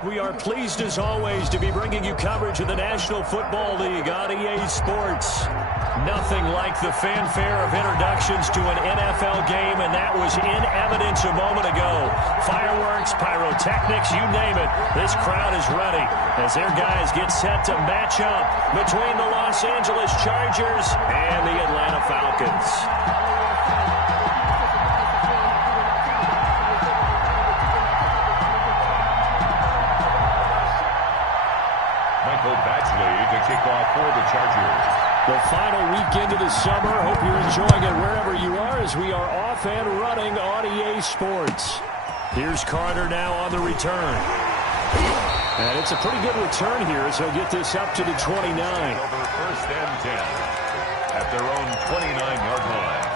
We are pleased as always to be bringing you coverage of the National Football League on EA Sports. Nothing like the fanfare of introductions to an NFL game, and that was in evidence a moment ago. Fireworks, pyrotechnics, you name it. This crowd is ready as their guys get set to match up between the Los Angeles Chargers and the Atlanta Falcons. To kick off for the Chargers. The final weekend of the summer. Hope you're enjoying it wherever you are as we are off and running on EA Sports. Here's Carter now on the return. And it's a pretty good return here as he'll get this up to the 29. Over first and 10 at their own 29-yard line.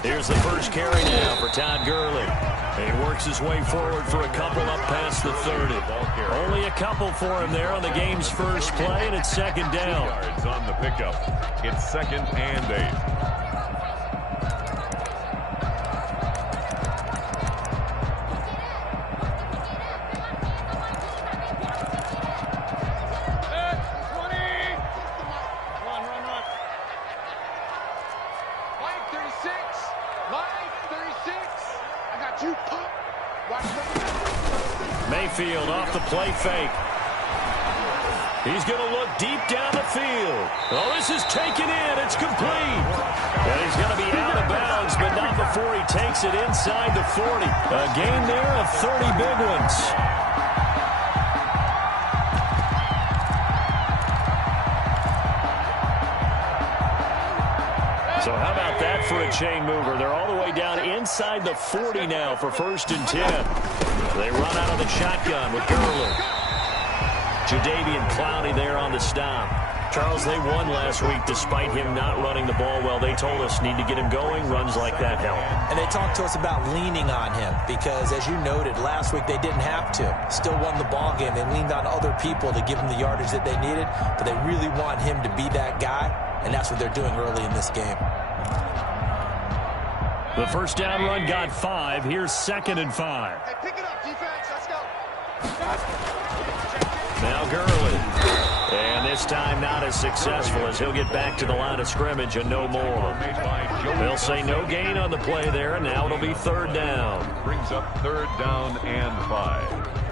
Here's the first carry now for Todd Gurley. He works his way forward for a couple up past the 30. Only a couple for him there on the game's first play, and it's second down. Yards on the pickup. It's 2nd and 8. Mayfield off the play fake. He's going to look deep down the field. Oh, this is taken in. It's complete. And he's going to be out of bounds, but not before he takes it inside the 40. A gain there of 30 big ones. So how about that for a chain mover? They're all the way down inside the 40 now for 1st and 10. They run out of the shotgun with Gurley. Jadeveon Clowney there on the stop. Charles, they won last week despite him not running the ball well. They told us need to get him going. Runs like that help. And they talked to us about leaning on him because, as you noted, last week they didn't have to. Still won the ball game. They leaned on other people to give them the yardage that they needed, but they really want him to be that guy, and that's what they're doing early in this game. The first down run got 5. Here's 2nd and 5. Hey, pick it up, defense. Let's go. Now Gurley. And this time not as successful as he'll get back to the line of scrimmage and no more. They'll say no gain on the play there, and now it'll be 3rd down. Brings up 3rd down and 5.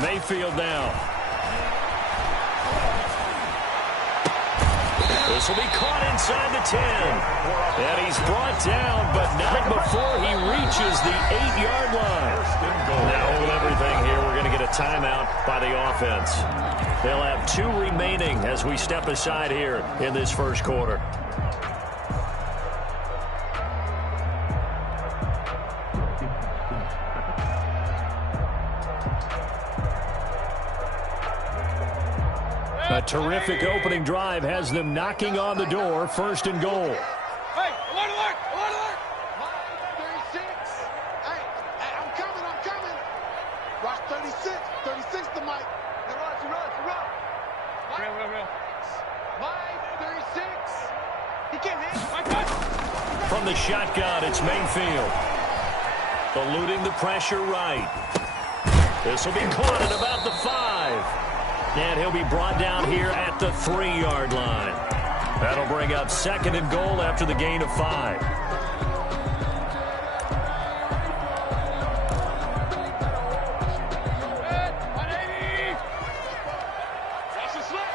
Mayfield now. This will be caught inside the 10. And he's brought down, but not before he reaches the 8-yard line. Now hold everything here. We're going to get a timeout by the offense. They'll have 2 remaining as we step aside here in this first quarter. A terrific opening drive has them knocking on the door. 1st and goal. Hey, alert! 36. Hey, I'm coming. Watch 36. 36 to Mike. Hey, run. Real. Mike, 36. He can't hit. From the shotgun, it's Mayfield. Eluding the pressure right. This will be caught at about the 5. And he'll be brought down here at the 3-yard line. That'll bring up 2nd and goal after the gain of 5. Watch the slip.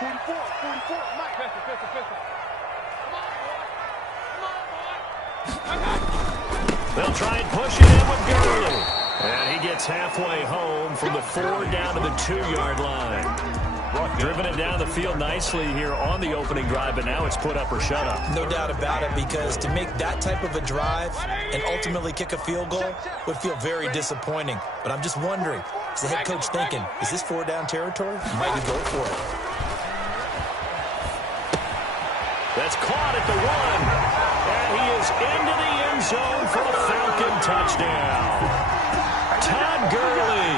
44. Mike. Pistol. Come on, boy. They'll try and push it in with Gurley. gets halfway home from the 4 down to the 2-yard line. Driven it down the field nicely here on the opening drive, but now it's put up or shut up. No doubt about it, because to make that type of a drive and ultimately kick a field goal would feel very disappointing. But I'm just wondering, is the head coach thinking, is this 4-down territory? Might he go for it? That's caught at the 1. And he is into the end zone for a Falcon touchdown. Todd Gurley,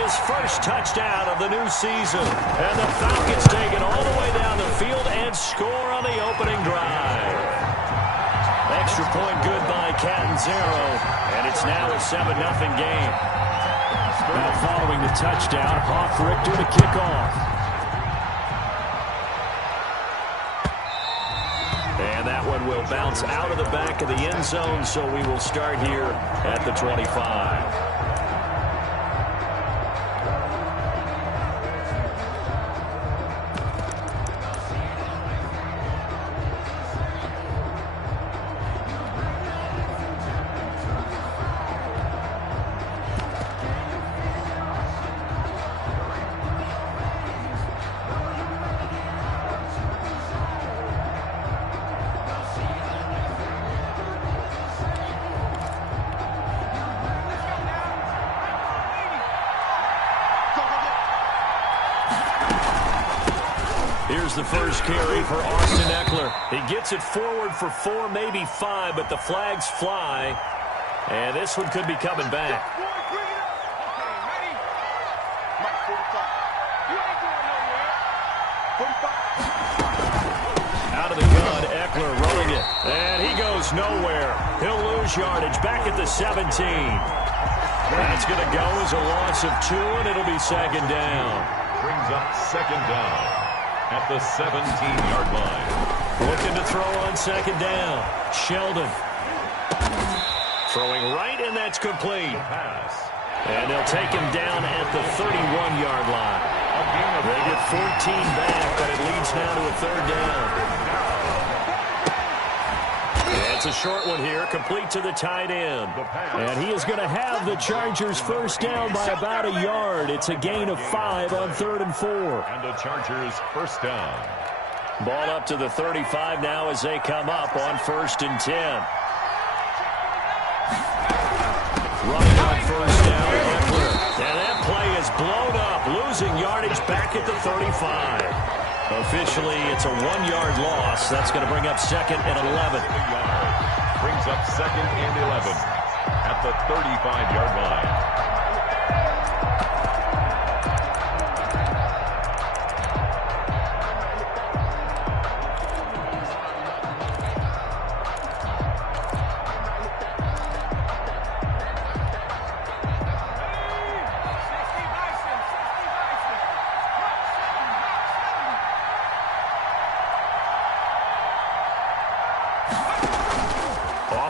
his first touchdown of the new season. And the Falcons take it all the way down the field and score on the opening drive. Extra point good by Catanzaro, and it's now a 7-0 game. Now following the touchdown, Hawk Richter to kick off. And that one will bounce out of the back of the end zone, so we will start here at the 25. Here's the first carry for Austin Eckler. He gets it forward for 4, maybe 5, but the flags fly. And this one could be coming back. Out of the gun, Eckler running it. And he goes nowhere. He'll lose yardage back at the 17. That's going to go as a loss of 2, and it'll be second down. Brings up second down at the 17-yard line. Looking to throw on second down. Sheldon. Throwing right, and that's complete. Pass. And they'll take him down at the 31-yard line. They get 14 back, but it leads now to a third down. It's a short one here, complete to the tight end. And he is going to have the Chargers first down by about a yard. It's a gain of 5 on 3rd and 4. And the Chargers first down. Ball up to the 35 now as they come up on 1st and 10. Running on first down, Eckler. And that play is blown up, losing yardage back at the 35. Officially, it's a 1-yard loss. That's going to bring up 2nd and 11. Brings up 2nd and 11 at the 35-yard line.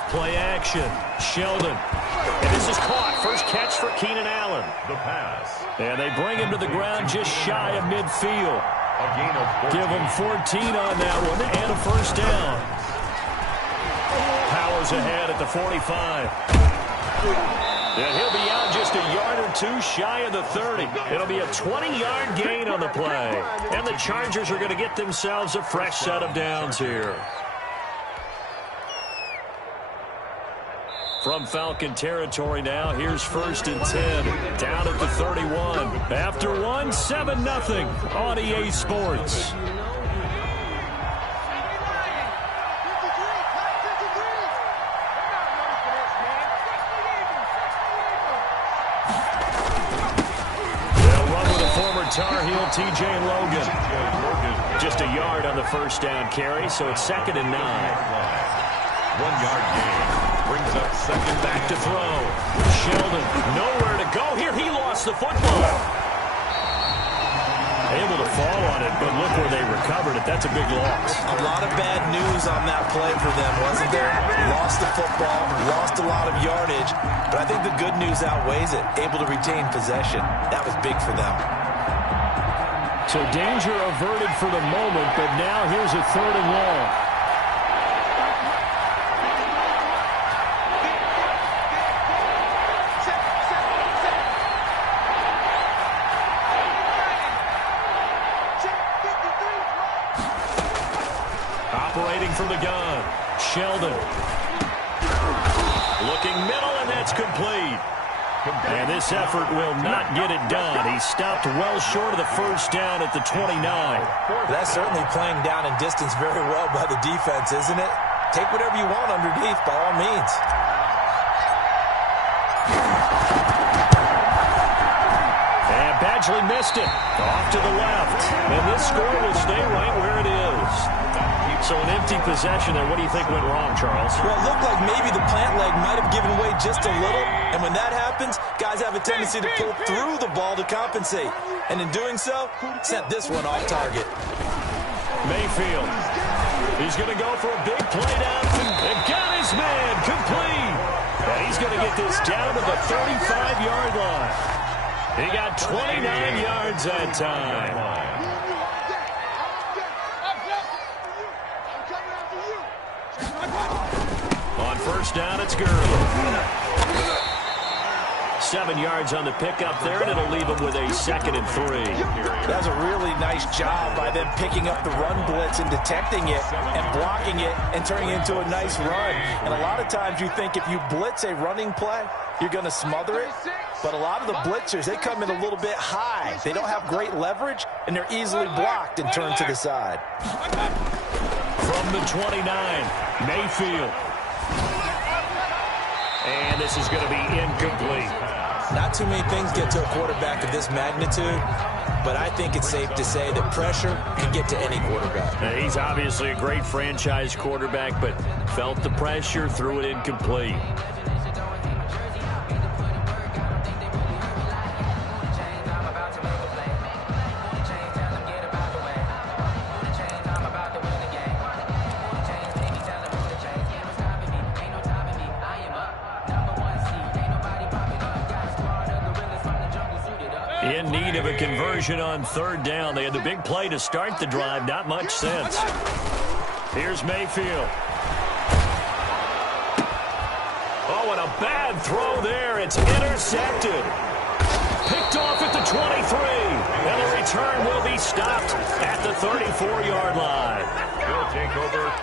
Play action. Sheldon. And this is caught. First catch for Keenan Allen. The pass. And they bring him to the ground just shy of midfield. A gain of 14. Give him 14 on that one and a first down. Powers ahead at the 45. And he'll be out just a yard or 2 shy of the 30. It'll be a 20-yard gain on the play. And the Chargers are going to get themselves a fresh set of downs here. From Falcon territory now, here's 1st and 10, down at the 31. After 1, 7-0 on EA Sports. They'll run with a former Tar Heel, TJ Logan. Just a yard on the first down carry, so it's 2nd and 9. 1-yard gain. Brings up second. Back to throw. Sheldon, nowhere to go here. He lost the football. Able to fall on it, but look where they recovered it. That's a big loss. A lot of bad news on that play for them, wasn't there? Lost the football, lost a lot of yardage, but I think the good news outweighs it. Able to retain possession. That was big for them. So danger averted for the moment, but now here's a 3rd and long. rotating from the gun. Sheldon. Looking middle, and that's complete. And this effort will not get it done. He stopped well short of the first down at the 29. That's certainly playing down in distance very well by the defense, isn't it? Take whatever you want underneath, by all means. And Badgley missed it. Off to the left. And this score will stay right where it is. So an empty possession there. What do you think went wrong, Charles? Well, it looked like maybe the plant leg might have given way just a little. And when that happens, guys have a tendency to pull through the ball to compensate. And in doing so, sent this one off target. Mayfield. He's going to go for a big play down. And got his man complete. And he's going to get this down to the 35-yard line. He got 29 yards that time. On first down, it's Gurley. 7 yards on the pickup there, and it'll leave him with a 2nd and 3. That's a really nice job by them picking up the run blitz and detecting it and blocking it and turning it into a nice run. And a lot of times you think if you blitz a running play, you're going to smother it. But a lot of the blitzers, they come in a little bit high. They don't have great leverage, and they're easily blocked and turned to the side. From the 29, Mayfield. And this is going to be incomplete. Not too many things get to a quarterback of this magnitude, but I think it's safe to say that pressure can get to any quarterback. Now, he's obviously a great franchise quarterback, but felt the pressure, threw it incomplete. In need of a conversion on 3rd down. They had the big play to start the drive. Not much sense. Here's Mayfield. Oh, and a bad throw there. It's intercepted. Picked off at the 23. And the return will be stopped at the 34-yard line.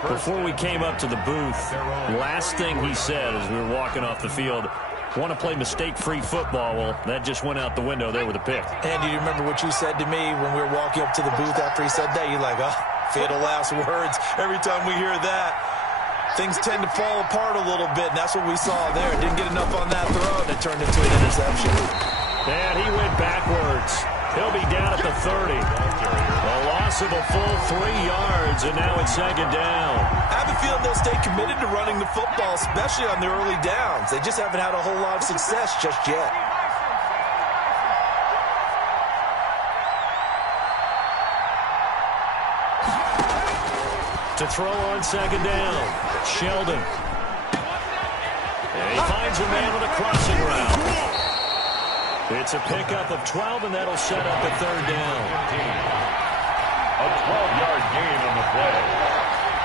Before we came up to the booth, last thing he said as we were walking off the field, want to play mistake-free football. Well, that just went out the window there with a pick. And do you remember what you said to me when we were walking up to the booth after he said that? You're like, oh, fatal last words. Every time we hear that, things tend to fall apart a little bit, and that's what we saw there. Didn't get enough on that throw, and it turned into an interception. And he went backwards. He'll be down at the 30. A loss of a full 3 yards, and now it's 2nd down. I have a feeling they'll stay committed to running the football, especially on the early downs. They just haven't had a whole lot of success just yet. To throw on 2nd down, Sheldon. And he finds a man on a crossing route. It's a pickup of 12, and that'll set up a 3rd down. A 12-yard gain on the play.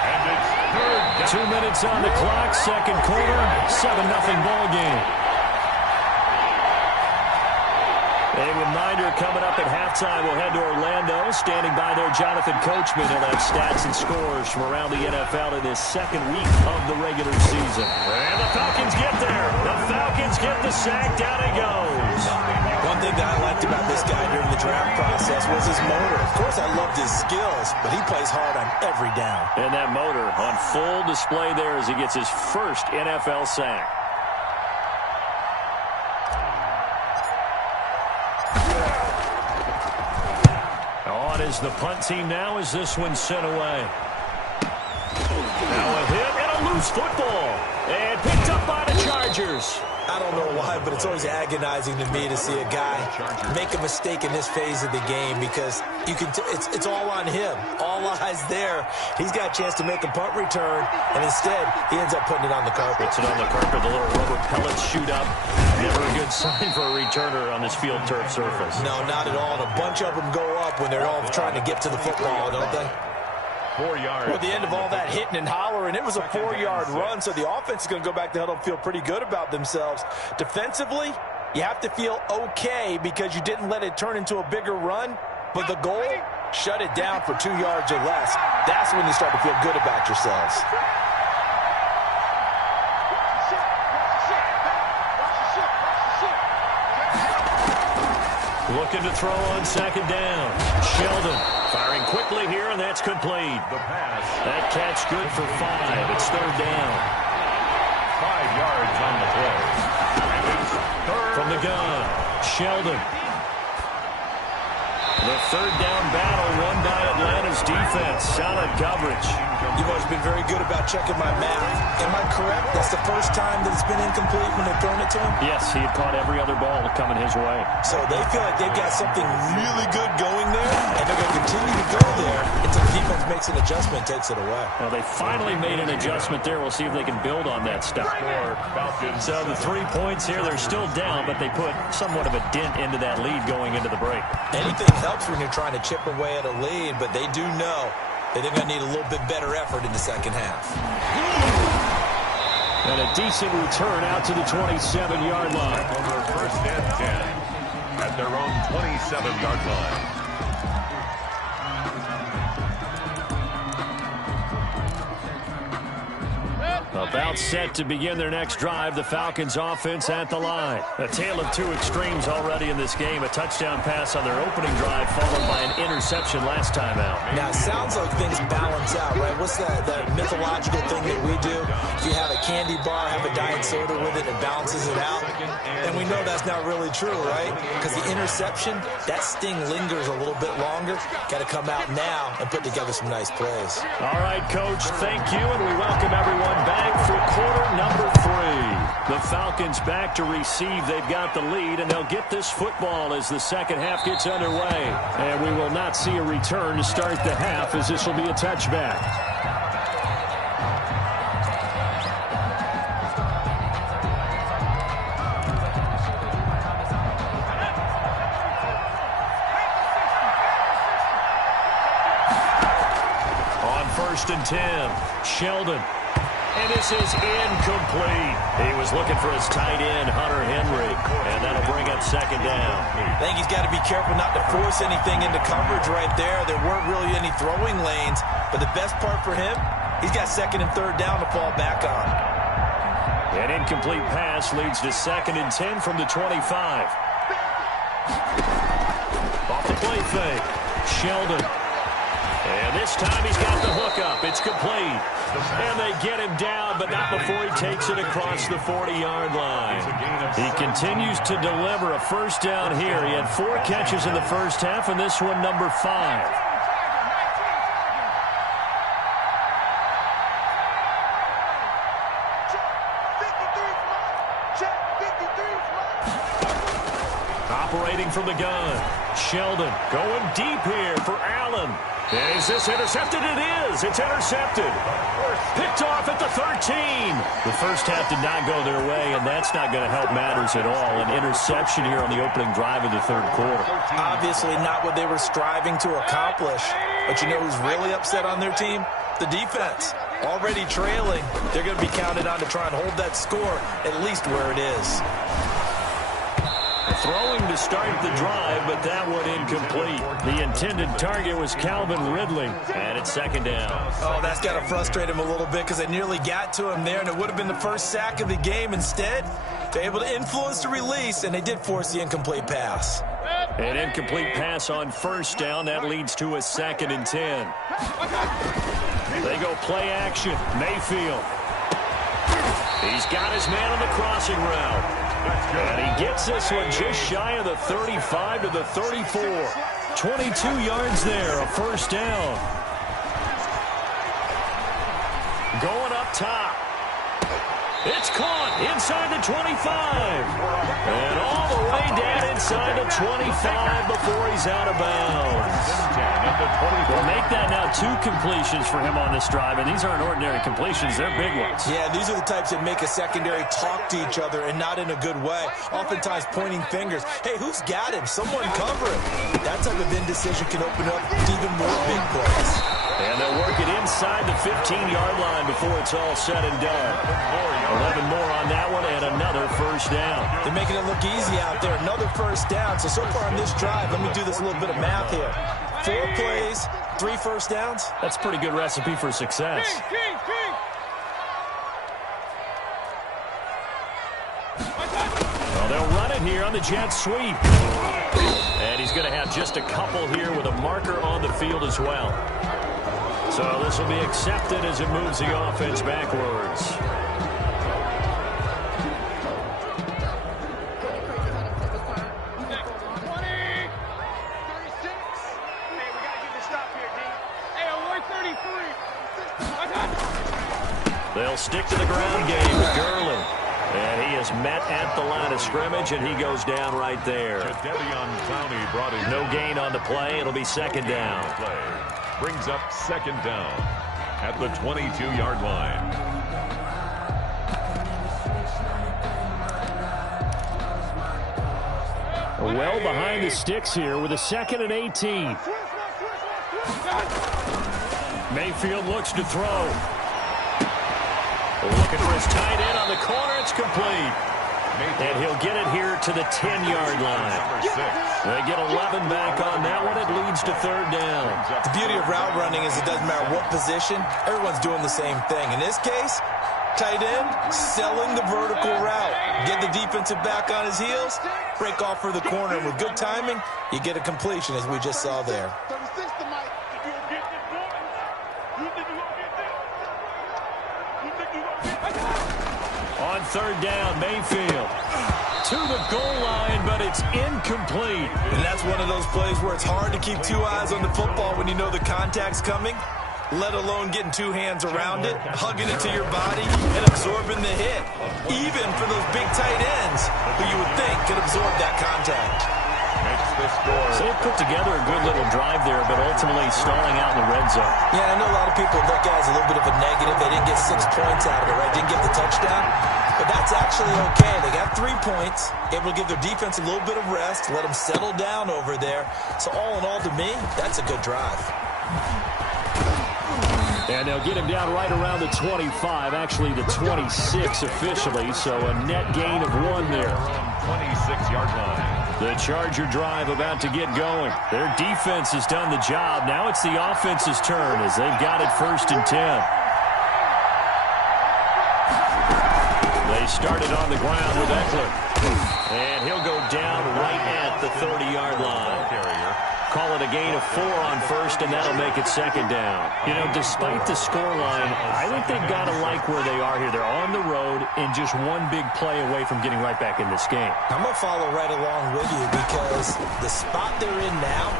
And it's 3rd down. 2 minutes on the clock, 2nd quarter, 7-0 ball game. A reminder coming up at halftime, we'll head to Orlando. Standing by there, Jonathan Coachman. He'll have stats and scores from around the NFL in his 2nd week of the regular season. And the Falcons get there. The Falcons get the sack. Down he goes. One thing that I liked about this guy during the draft process was his motor. Of course, I loved his skills, but he plays hard on every down. And that motor on full display there as he gets his first NFL sack. On is the punt team now as this one's sent away. Now a hit and a loose football. And picked up by the Chargers. I don't know why, but it's always agonizing to me to see a guy make a mistake in this phase of the game because you can it's all on him. All eyes there. He's got a chance to make a punt return, and instead he ends up putting it on the carpet. Puts it on the carpet. The little rubber pellets shoot up. Never a good sign for a returner on this field turf surface. No, not at all. And a bunch of them go up when they're all trying to get to the football, don't they? 4 yards. Well, at the end of all that hitting and hollering, it was a 4-yard run, so the offense is going to go back to huddle and feel pretty good about themselves. Defensively, you have to feel okay because you didn't let it turn into a bigger run, but the goal, shut it down for 2 yards or less. That's when you start to feel good about yourselves. Looking to throw on second down. Sheldon firing quickly here, and that's complete. The pass. That catch good for 5. It's third down. 5 yards on the play. And it's third. From the gun, Sheldon. The third down battle won by Atlanta's defense. Solid coverage. You've always been very good about checking my math. Am I correct? That's the first time that it's been incomplete when they've thrown it to him? Yes, he had caught every other ball coming his way. So they feel like they've got something really good going there, and they're going to continue to go there until the defense makes an adjustment and takes it away. Well, they finally made an adjustment there. We'll see if they can build on that stuff. Falcons. So the 3 points here, they're still down, but they put somewhat of a dent into that lead going into the break. Anything helps when you're trying to chip away at a lead, but they do know that they're going to need a little bit better effort in the second half. And a decent return out to the 27-yard line. Over first and 10 at their own 27-yard line. About set to begin their next drive, the Falcons offense at the line. A tale of two extremes already in this game. A touchdown pass on their opening drive followed by an interception last time out. Now, it sounds like things balance out, right? What's that mythological thing that we do? If you have a candy bar, have a diet soda with it, it balances it out. And we know that's not really true, right? Because the interception, that sting lingers a little bit longer. Got to come out now and put together some nice plays. All right, Coach, thank you, and we welcome everyone back for quarter number 3. The Falcons back to receive. They've got the lead, and they'll get this football as the second half gets underway. And we will not see a return to start the half, as this will be a touchback. On 1st and 10, Sheldon. And this is incomplete. He was looking for his tight end, Hunter Henry, and that'll bring up second down. I think he's got to be careful not to force anything into coverage right there. There weren't really any throwing lanes, but the best part for him, he's got second and third down to fall back on. An incomplete pass leads to 2nd and 10 from the 25. Off the play fake, Sheldon. And this time he's got the hook up. It's complete. And they get him down, but not before he takes it across the 40-yard line. He continues to deliver a first down here. He had 4 catches in the first half, and this one number 5. Operating from the gun, Sheldon going deep here for Allen. Is this intercepted? It is. It's intercepted. Picked off at the 13. The first half did not go their way, and that's not going to help matters at all. An interception here on the opening drive of the third quarter. Obviously not what they were striving to accomplish. But you know who's really upset on their team? The defense. Already trailing. They're going to be counted on to try and hold that score at least where it is. Throwing to start the drive, but that one incomplete. The intended target was Calvin Ridley, and it's second down. Oh, that's got to frustrate him a little bit because they nearly got to him there, and it would have been the first sack of the game. Instead, they're able to influence the release, and they did force the incomplete pass. An incomplete pass on first down. That leads to a 2nd and 10. They go play action. Mayfield. He's got his man on the crossing route. And he gets this one just shy of the 35 to the 34. 22 yards there, a first down. Going up top. It's caught inside the 25. And all the way down inside the 25 before he's out of bounds. We'll make that now 2 completions for him on this drive, and these aren't ordinary completions. They're big ones. Yeah, these are the types that make a secondary talk to each other and not in a good way. Oftentimes pointing fingers. Hey, who's got him? Someone cover him. That type of indecision can open up to even more big plays. And they'll work it inside the 15-yard line before it's all said and done. 11 more on that one and another first down. They're making it look easy out there. Another first down. So far on this drive, let me do this little bit of math here. 4 plays, 3 first downs. That's a pretty good recipe for success. Well, they'll run it here on the jet sweep. And he's going to have just a couple here with a marker on the field as well. So this will be accepted as it moves the offense backwards. They'll stick to the ground game with Gurley. And he is met at the line of scrimmage, and he goes down right there. No gain on the play. It'll be second down. Brings up second down at the 22-yard line. Well behind the sticks here with a 2nd and 18. Mayfield looks to throw. Looking for his tight end on the corner. It's complete. And he'll get it here to the 10-yard line. They get 11 back on that one. It leads to third down. The beauty of route running is it doesn't matter what position. Everyone's doing the same thing. In this case, tight end selling the vertical route. Get the defensive back on his heels. Break off for the corner. And with good timing, you get a completion as we just saw there. On third down, Mayfield to the goal line, but it's incomplete. And that's one of those plays where it's hard to keep 2 eyes on the football when you know the contact's coming, let alone getting 2 hands around it, hugging it to your body, and absorbing the hit. Even for those big tight ends who you would think could absorb that contact. Makes the score. So they put together a good little drive there, but ultimately stalling out in the red zone. Yeah, I know a lot of people look at it as a little bit of a negative. They didn't get 6 points out of it, right? Didn't get the touchdown. But that's actually okay. They got 3 points, able to give their defense a little bit of rest, let them settle down over there. So all in all, to me, that's a good drive. And they'll get him down right around the 25, actually the 26 officially, so a net gain of 1 there. 26-yard line. The Charger drive about to get going. Their defense has done the job. Now it's the offense's turn as they've got it 1st and 10. They started on the ground with Eckler. And he'll go down right at the 30-yard line. Call it a gain of 4 on 1st, and that'll make it 2nd down. You know, despite the scoreline, I think they've got to like where they are here. They're on the road and just 1 big play away from getting right back in this game. I'm going to follow right along with you because the spot they're in now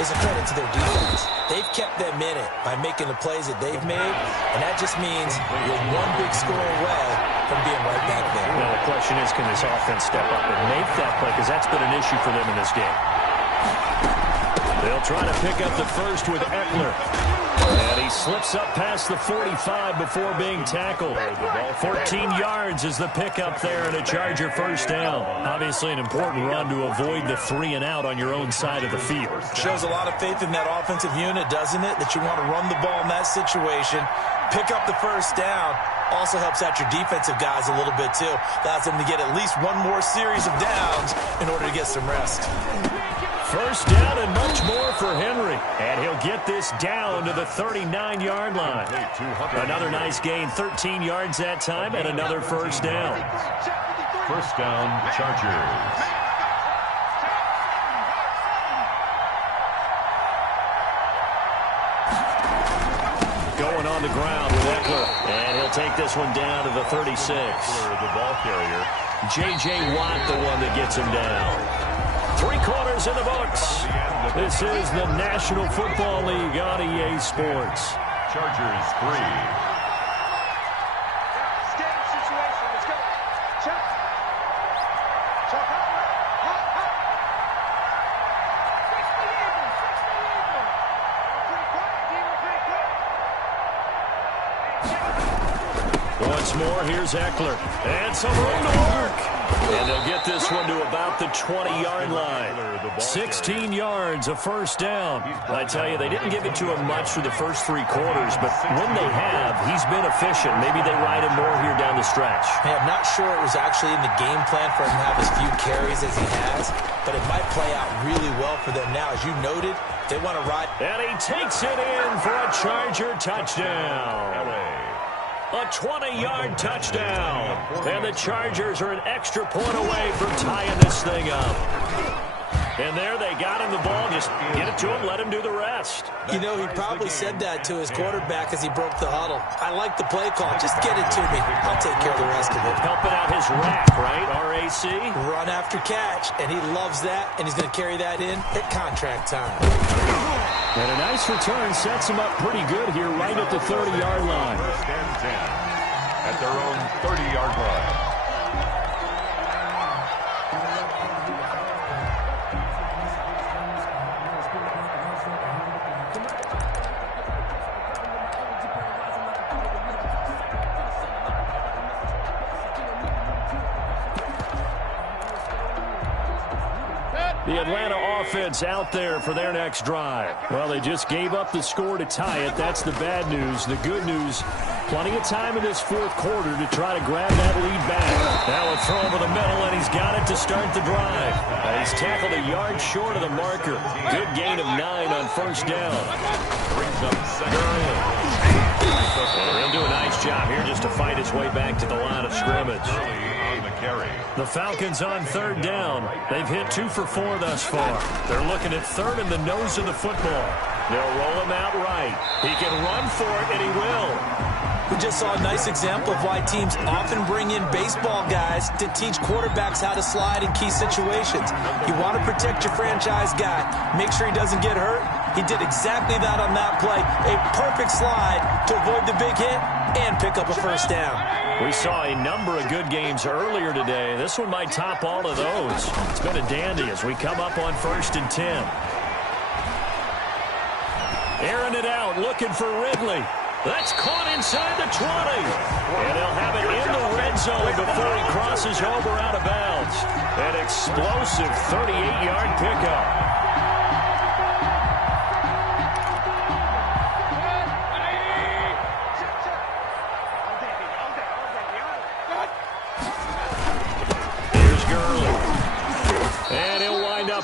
is a credit to their defense. They've kept them in it by making the plays that they've made, and that just means you're 1 big score away from being right back there. Now, the question is, can this offense step up and make that play? Because that's been an issue for them in this game. They'll try to pick up the first with Eckler. And he slips up past the 45 before being tackled. 14 yards is the pickup there and a Charger first down. Obviously an important run to avoid the 3 and out on your own side of the field. Shows a lot of faith in that offensive unit, doesn't it? That you want to run the ball in that situation. Pick up the first down. Also helps out your defensive guys a little bit too. Allows them to get at least 1 more series of downs in order to get some rest. First down and much more for Henry. And he'll get this down to the 39-yard line. Another nice gain, 13 yards that time, and another first down. First down, Chargers. Going on the ground with Eckler. And he'll take this one down to the 36. The ball carrier. J.J. Watt, the one that gets him down. 3 quarters in the books. This is the National Football League on EA Sports. Chargers 3. Game situation. Let's go. Check. Check. Once more, here's Eckler. And some room to work. And they'll get this one to about the 20-yard line. 16 yards, a first down. I tell you, they didn't give it to him much for the first 3 quarters, but when they have, he's been efficient. Maybe they ride him more here down the stretch. Hey, I'm not sure it was actually in the game plan for him to have as few carries as he has, but it might play out really well for them now. As you noted, they want to ride. And he takes it in for a Charger touchdown. A 20-yard touchdown. And the Chargers are an extra point away from tying this thing up. And there they got him the ball. Just get it to him, let him do the rest. You know, he probably said that to his quarterback as he broke the huddle. I like the play call. Just get it to me. I'll take care of the rest of it. Helping out his rack, right? RAC. Run after catch, and he loves that, and he's going to carry that in at contract time. And a nice return sets him up pretty good here right at the 30-yard line. First and 10 at their own 30-yard line. The Atlanta offense out there for their next drive. Well, they just gave up the score to tie it. That's the bad news. The good news, plenty of time in this 4th quarter to try to grab that lead back. Now a throw over the middle, and he's got it to start the drive. He's tackled a yard short of the marker. Good gain of 9 on first down. Brings up second. He'll do a nice job here just to fight his way back to the line of scrimmage. On the carry. The Falcons on 3rd down. They've hit 2 for 4 thus far. They're looking at 3rd in the nose of the football. They'll roll him out right. He can run for it, and he will. We just saw a nice example of why teams often bring in baseball guys to teach quarterbacks how to slide in key situations. You want to protect your franchise guy. Make sure he doesn't get hurt. He did exactly that on that play. A perfect slide to avoid the big hit and pick up a first down. We saw a number of good games earlier today. This one might top all of those. It's been a dandy as we come up on 1st and 10. Airing it out, looking for Ridley. That's caught inside the 20. And they'll have it in the red zone before he crosses over out of bounds. An explosive 38-yard pickup.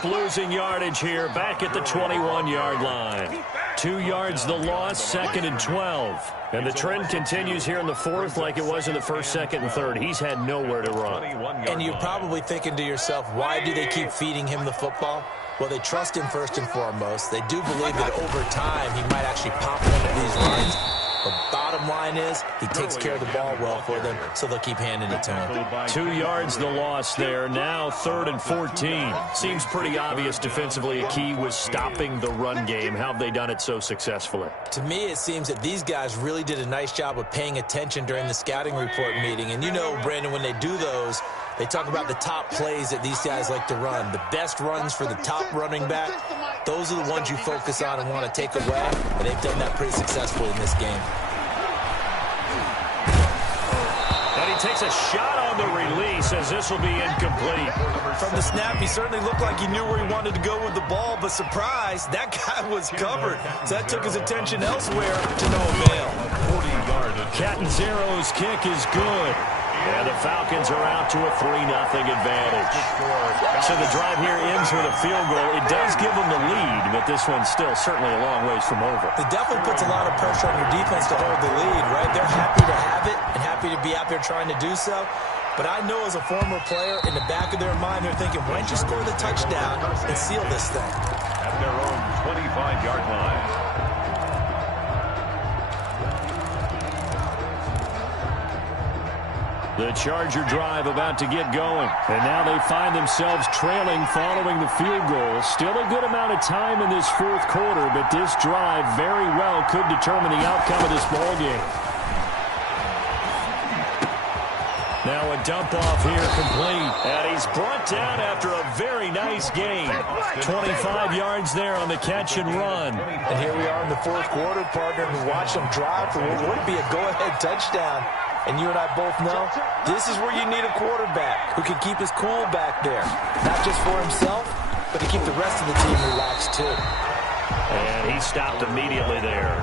Losing yardage here back at the 21-yard line. 2 yards the loss, 2nd and 12. And the trend continues here in the 4th like it was in the 1st, 2nd, and 3rd. He's had nowhere to run. And you're probably thinking to yourself, why do they keep feeding him the football? Well, they trust him first and foremost. They do believe that over time he might actually pop one of these runs. The bottom line is he takes care of the ball well for them, so they'll keep handing it to him. 2 yards the loss there. Now 3rd and 14. Seems pretty obvious defensively a key was stopping the run game. How have they done it so successfully? To me, it seems that these guys really did a nice job of paying attention during the scouting report meeting. And you know, Brandon, when they do those, they talk about the top plays that these guys like to run. The best runs for the top running back, those are the ones you focus on and want to take away. And they've done that pretty successfully in this game. And he takes a shot on the release as this will be incomplete. From the snap, he certainly looked like he knew where he wanted to go with the ball, but surprise, that guy was covered. So that took his attention elsewhere to no avail. 40-yard. Catanzaro's kick is good. And the Falcons are out to a 3-0 advantage. So the drive here ends with a field goal. It does give them the lead, but this one's still certainly a long ways from over. It definitely puts a lot of pressure on your defense to hold the lead, right? They're happy to have it and happy to be out there trying to do so. But I know as a former player, in the back of their mind, they're thinking, why don't you score the touchdown and seal this thing? At their own 25-yard line. The Charger drive about to get going. And now they find themselves trailing following the field goal. Still a good amount of time in this 4th quarter, but this drive very well could determine the outcome of this ball game. Now a dump off here complete. And he's brought down after a very nice gain. 25 yards there on the catch and run. And here we are in the 4th quarter, partner, and watch them drive for what would be a go-ahead touchdown. And you and I both know this is where you need a quarterback who can keep his cool back there. Not just for himself, but to keep the rest of the team relaxed too. And he stopped immediately there.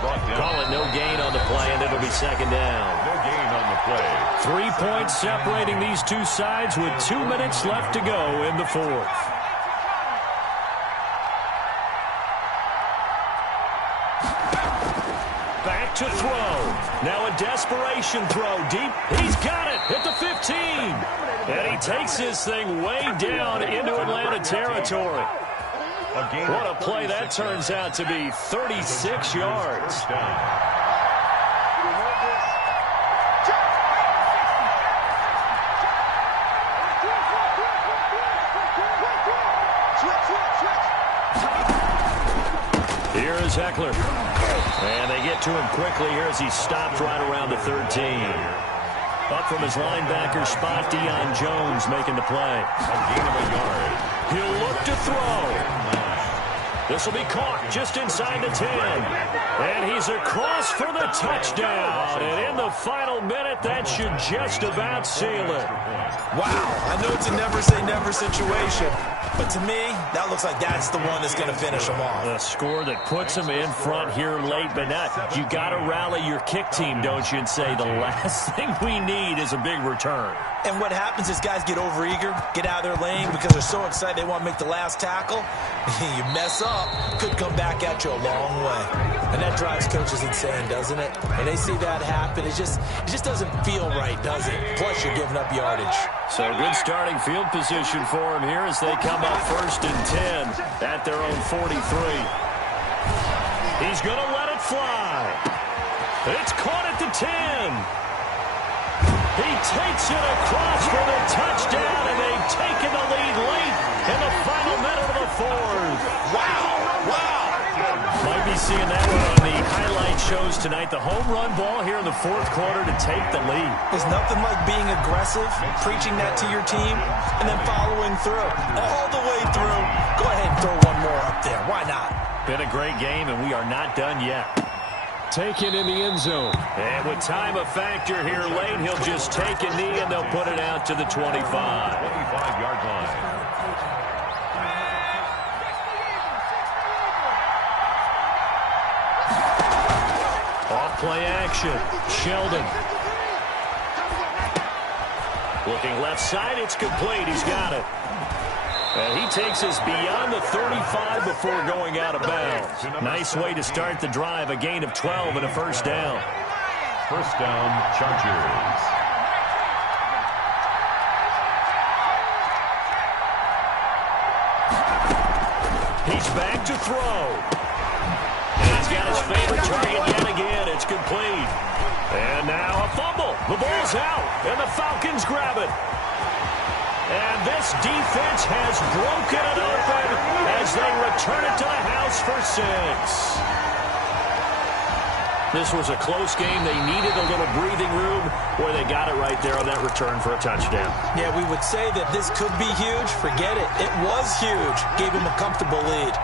Call it no gain on the play, and it'll be second down. No gain on the play. 3 points separating these two sides with 2 minutes left to go in the fourth. Back to throw. Now a desperation throw deep. He's got it at the 15. And he takes this thing way down into Atlanta territory. What a play that turns out to be. 36 yards. Here is Eckler. And they get to him quickly here as he stopped right around the 13. Up from his linebacker spot, Deion Jones making the play. A gain of a yard. He'll look to throw. This will be caught just inside the 10. And he's across for the touchdown. And in the final minute, that should just about seal it. Wow, I know it's a never-say-never situation, but to me, that looks like that's the one that's going to finish them off. A score that puts him in front here late, but not. You got to rally your kick team, don't you, and say the last thing we need is a big return. And what happens is guys get overeager, get out of their lane because they're so excited they want to make the last tackle. You mess up, could come back at you a long way. And that drives coaches insane, doesn't it? When they see that happen, it just doesn't feel right, does it? Plus, you're giving up yardage. So good starting field position for him here as they come up 1st and 10 at their own 43. He's going to let it fly. It's caught at the 10. He takes it across for the touchdown, and they've taken the lead late in the final minute of the fourth. Wow. Might be seeing that one on the highlight shows tonight. The home run ball here in the fourth quarter to take the lead. There's nothing like being aggressive, preaching that to your team, and then following through. All the way through. Go ahead and throw one more up there. Why not? Been a great game, and we are not done yet. Taken in the end zone. And with time a factor here late, he'll just take a knee, and they'll put it out to the 25. 25-yard line. Play action. Sheldon. Looking left side. It's complete. He's got it. And he takes us beyond the 35 before going out of bounds. Nice way to start the drive. A gain of 12 and a first down. First down, Chargers. He's back to throw. He's got his favorite target yet again. It's complete. And now a fumble. The ball's out, and the Falcons grab it. And this defense has broken it open as they return it to the house for 6. This was a close game. They needed a little breathing room where they got it right there on that return for a touchdown. Yeah, we would say that this could be huge. Forget it. It was huge. Gave him a comfortable lead.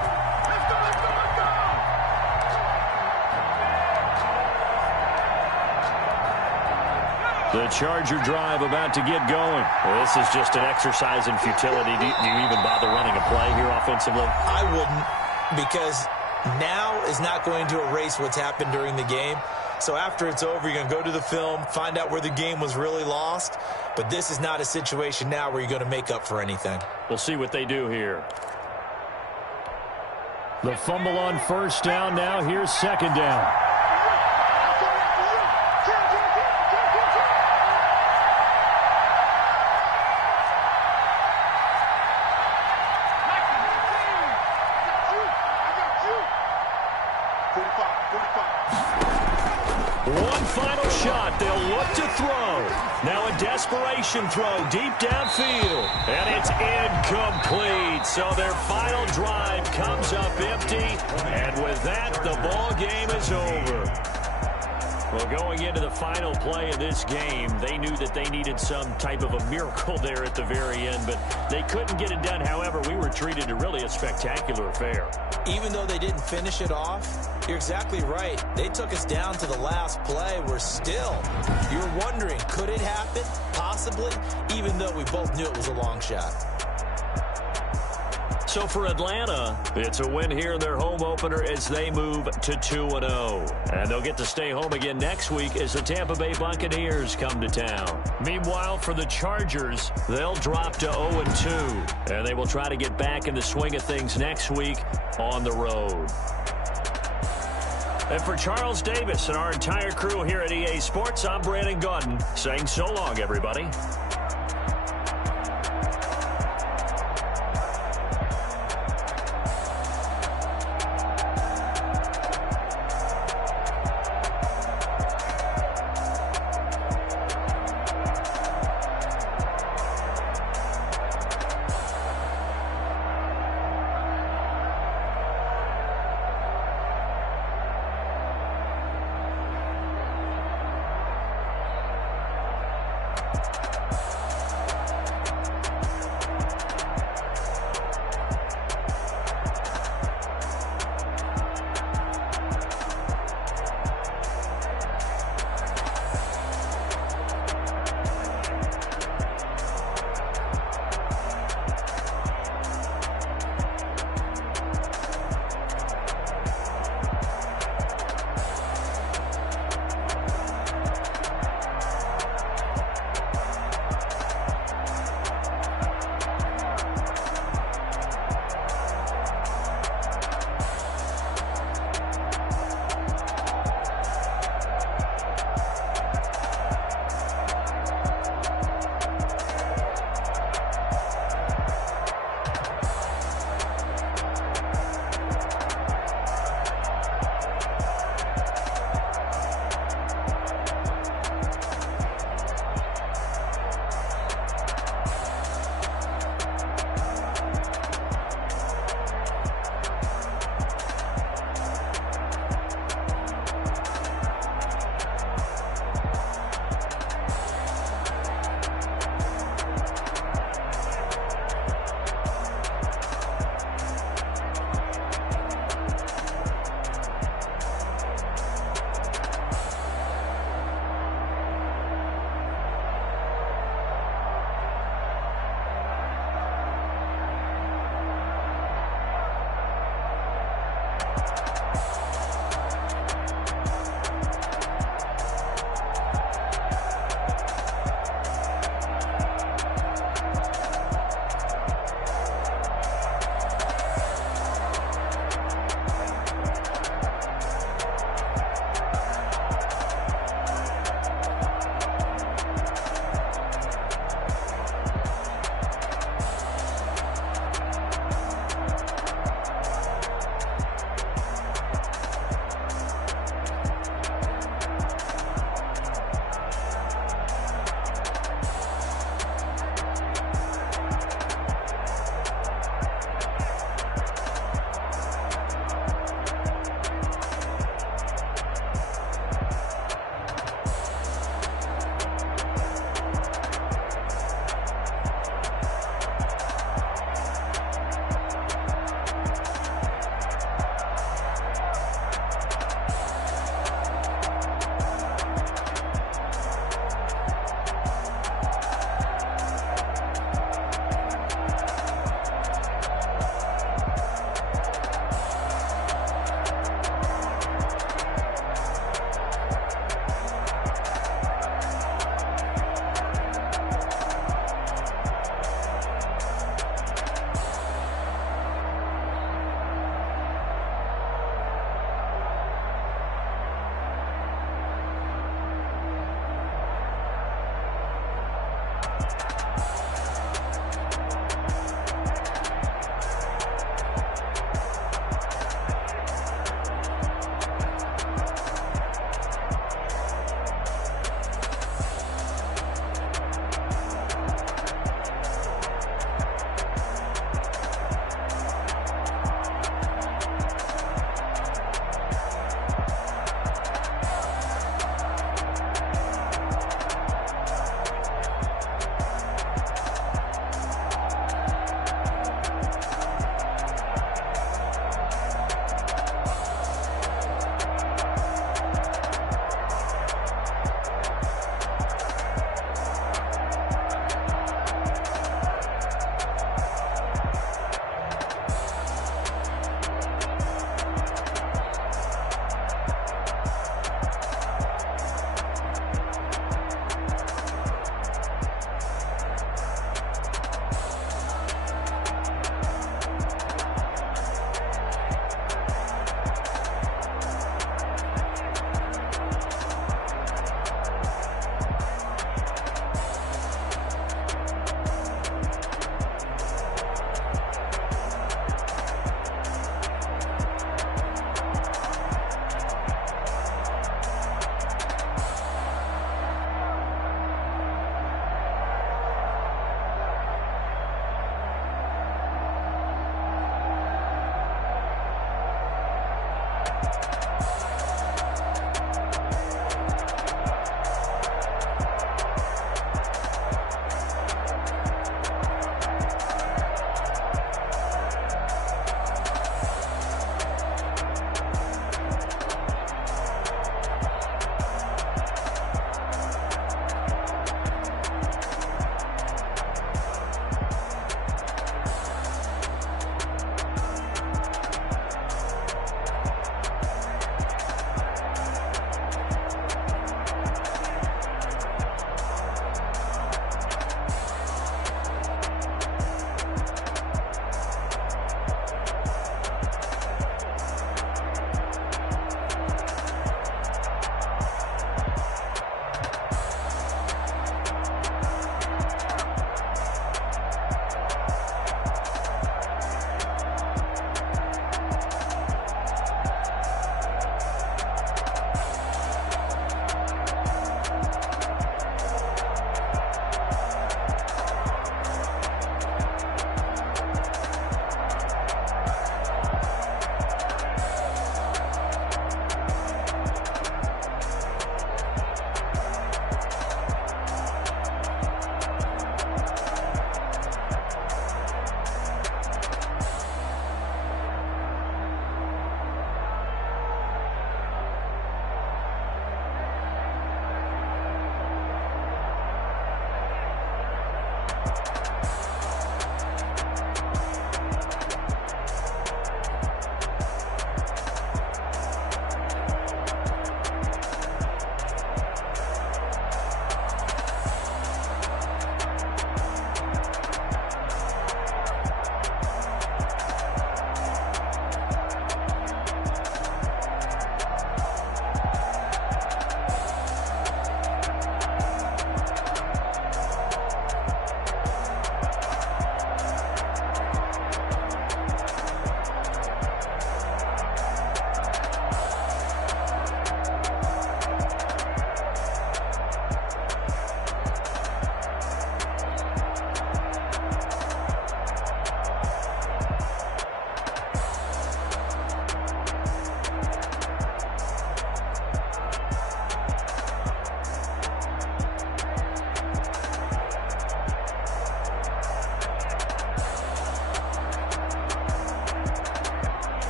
The Charger drive about to get going. Well, this is just an exercise in futility. Do you even bother running a play here offensively? I wouldn't, because now is not going to erase what's happened during the game. So after it's over, you're going to go to the film, find out where the game was really lost. But this is not a situation now where you're going to make up for anything. We'll see what they do here. The fumble on first down now. Here's second down. One final shot. They'll look to throw. Now a desperation throw deep downfield. And it's incomplete. So their final drive comes up empty. And with that, the ball game is over. Well, going into the final play of this game, they knew that they needed some type of a miracle there at the very end, but they couldn't get it done. However, we were treated to really a spectacular affair. Even though they didn't finish it off, you're exactly right. They took us down to the last play. We're still, you're wondering, could it happen? Possibly, even though we both knew it was a long shot. So for Atlanta, it's a win here in their home opener as they move to 2-0. And they'll get to stay home again next week as the Tampa Bay Buccaneers come to town. Meanwhile, for the Chargers, they'll drop to 0-2. And they will try to get back in the swing of things next week on the road. And for Charles Davis and our entire crew here at EA Sports, I'm Brandon Gaudin saying so long, everybody.